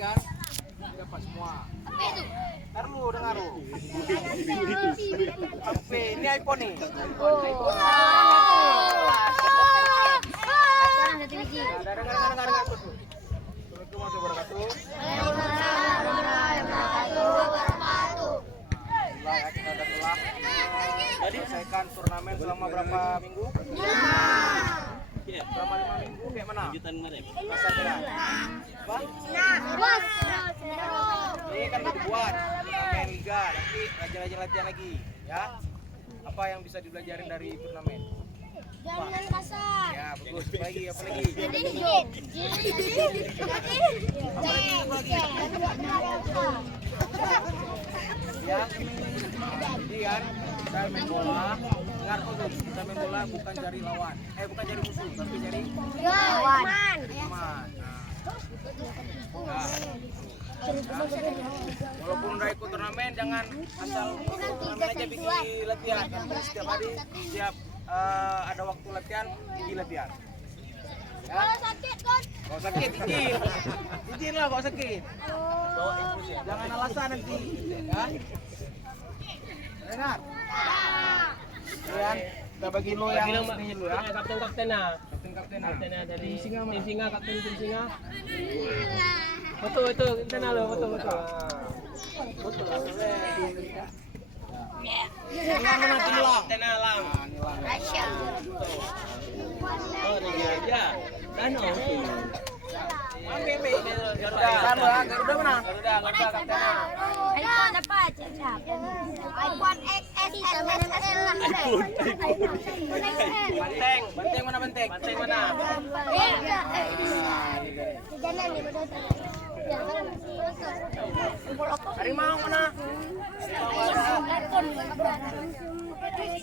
kan? Dapat semua. Apa itu? Ntar lu dengar lu. HP ini iPhone nih. Oh. Sekarang satu biji. Dengar. Assalamualaikum warahmatullahi wabarakatuh. Alhamdulillah ya, kita udah telah selesaikan turnamen selama berapa minggu? Selama 5 minggu kayak mana? Masa kira? Apa? Bos. Ini kan udah dibuat turnamen liga, nanti rajin-rajin latihan lagi ya. Apa yang bisa dipelajarin dari turnamen? Jangan kasar. Ya bagus, apa lagi? Ya, jadi kan kita main bola, dengar dulu, kita main bola bukan cari lawan, bukan cari musuh, tapi cari Lawan. teman. Nah, walaupun udah ikut turnamen, jangan asal ikut turnamen aja bikin latihan. Setiap hari, setiap ada waktu latihan, bikin latihan. Ya. Kalau sakit kan? Kalau sakit, izin lah kalau sakit. Jangan alasan nanti, ya. Dengar. Kalian kita bagi lo yang ini lo ya. Kapten-kaptennya. Kaptennya dari tim singa, kapten tim singa. Betul, kapten lo, betul. Betul. Mana Tilang? Tenalang. Rasya. Oh, ini aja. Dan oke. Garuda mana? Garuda kaptennya. iPhone apa? iPhone XS SSL lah. Banteng mana banteng? Banteng mana? Jangan nih betul. Harimau mana?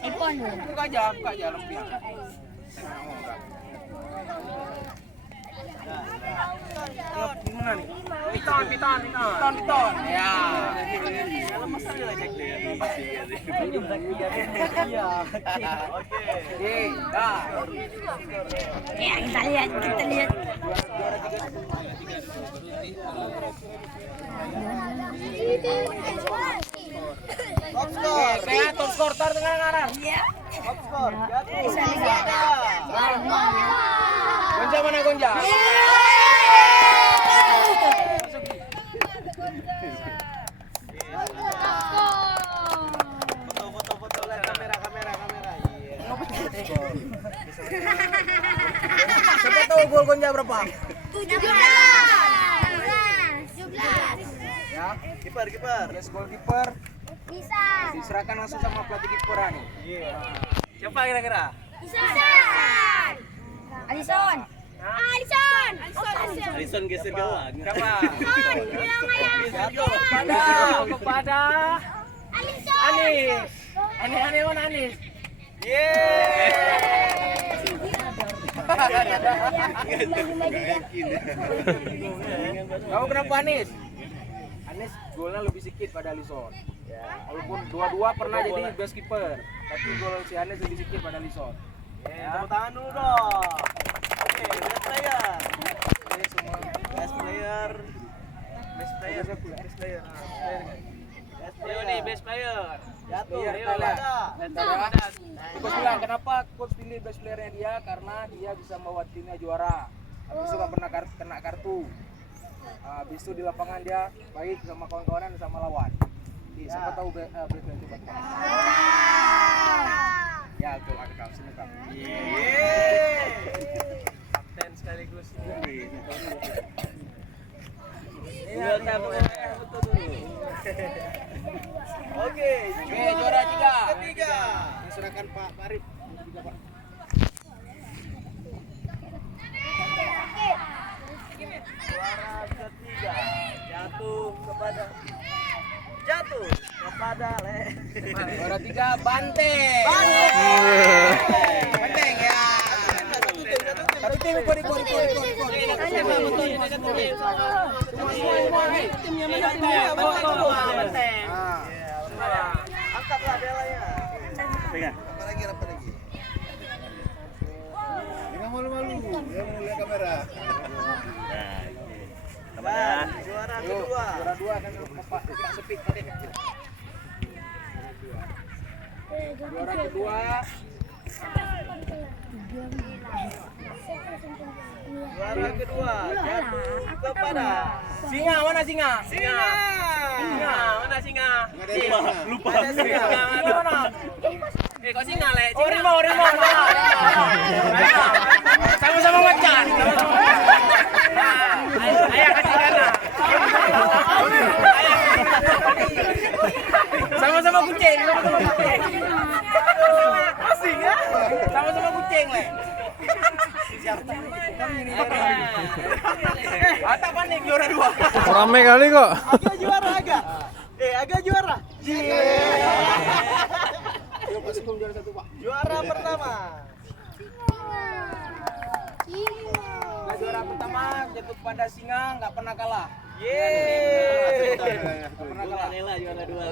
iPhone. Buka aja lempiang. Gimana nih? Piton. Ya. Kalau masalah lah cek deh. Iya. Oke. Dah. Ya, kita lihat. Top skor tar dengan ngaran. Iya. Top skor. Jatuh. Ada. Gonja mana Gonja? Foto lihat kamera. Iya. Siapa tahu gol Gonja berapa? 17. Ya, kiper. Yes, gol kiper. Bisa. Diserahkan langsung sama pelatih kiperan nih. Iya. Siapa kira-kira? Bisa. Alison. Alison geser gawang. Siapa? Kepada Alison. Anis. Anis mana Anis? Kamu kenapa Anis? Anis golnya lebih sedikit pada Alison. Ya, walaupun dua-dua pernah jadi best keeper, tapi gol si Anis lebih sedikit pada Alison. Ya, tepuk tangan dulu dong. Oke, best player. Oke, semua best player. Ayo nih best player. Jatuh, Ayo, Coach bilang kenapa coach pilih best playernya dia, karena dia bisa membawa timnya juara. Habis itu nggak pernah kena kartu. Habis itu di lapangan dia baik sama kawan-kawanan dan sama lawan. Siapa tahu best player itu buat kamu. Ya betul, ada kau sini kau. Kapten sekaligus ini. Oke, juara ketiga. Diserahkan Pak Arif. Pak. Juara ketiga jatuh kepada juara 3 Banteng. Banteng ya. Satu tim ikut. Angkatlah belanya. Pegang. Apa lagi? Jangan malu-malu, yang mulia kamera. Kepada Juara kedua. Juara 2 kan Bapak tidak sepit tadi. Juara kedua. Juara kedua jatuh kepada singa. Mana singa? Singa. Singa. Mana singa? Lupa. Ada singa. Singa mana? Kok singa le? Oh, rimau. Sama-sama macan. Ayah kasih kana. Sama-sama kucing. Asing ya? Sama-sama kucing le. Ata panik juara 2. Rame kali kok. Agak juara. Juara pertama. Nah, juara pertama jatuh pada singa, nggak pernah kalah. Yeay. Pernah kalah. Juara 2.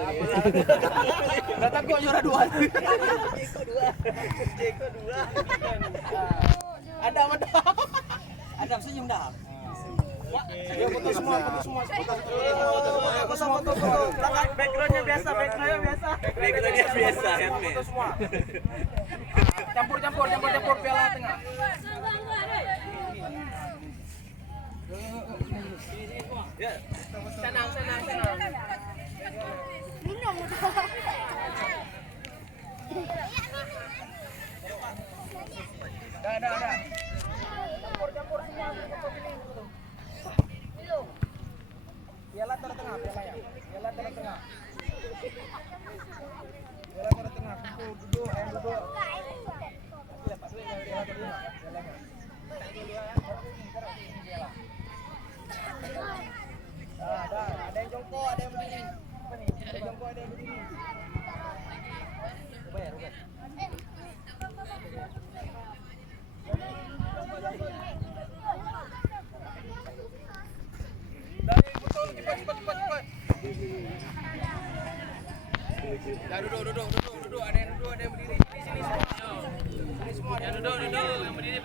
Tetap kok juara 2. Jeko 2. Ada senyum dah. Ya, foto semua. Backgroundnya biasa. Foto semua. Campur piala tengah. Ya, senang. Minum. Ada. Campur semua. Piala taruh tengah, pialanya. Piala taruh tengah. Duduk. Lihat Pak, piala taruh tengah, pialanya. Ada yang jongkok, ada yang berdiri. Apa nih? Ada yang jongkok, ada yang berdiri. Coba ya, Ruben. Cepat. Nah, duduk. Ada yang duduk, ada yang berdiri. Sini semua. Yang duduk, yang berdiri.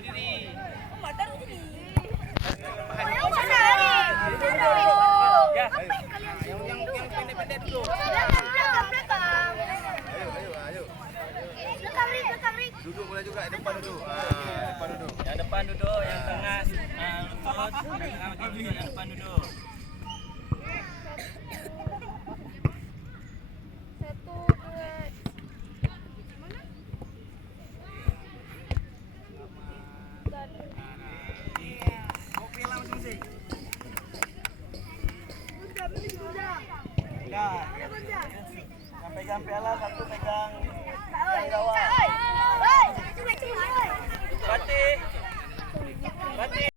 Ya. Yang pendek-pendek dulu. Ayo. Duduk boleh juga, depan duduk. Yang depan duduk, yang tengah lutut, yang depan duduk. Yang pegang piala, satu pegang irawan.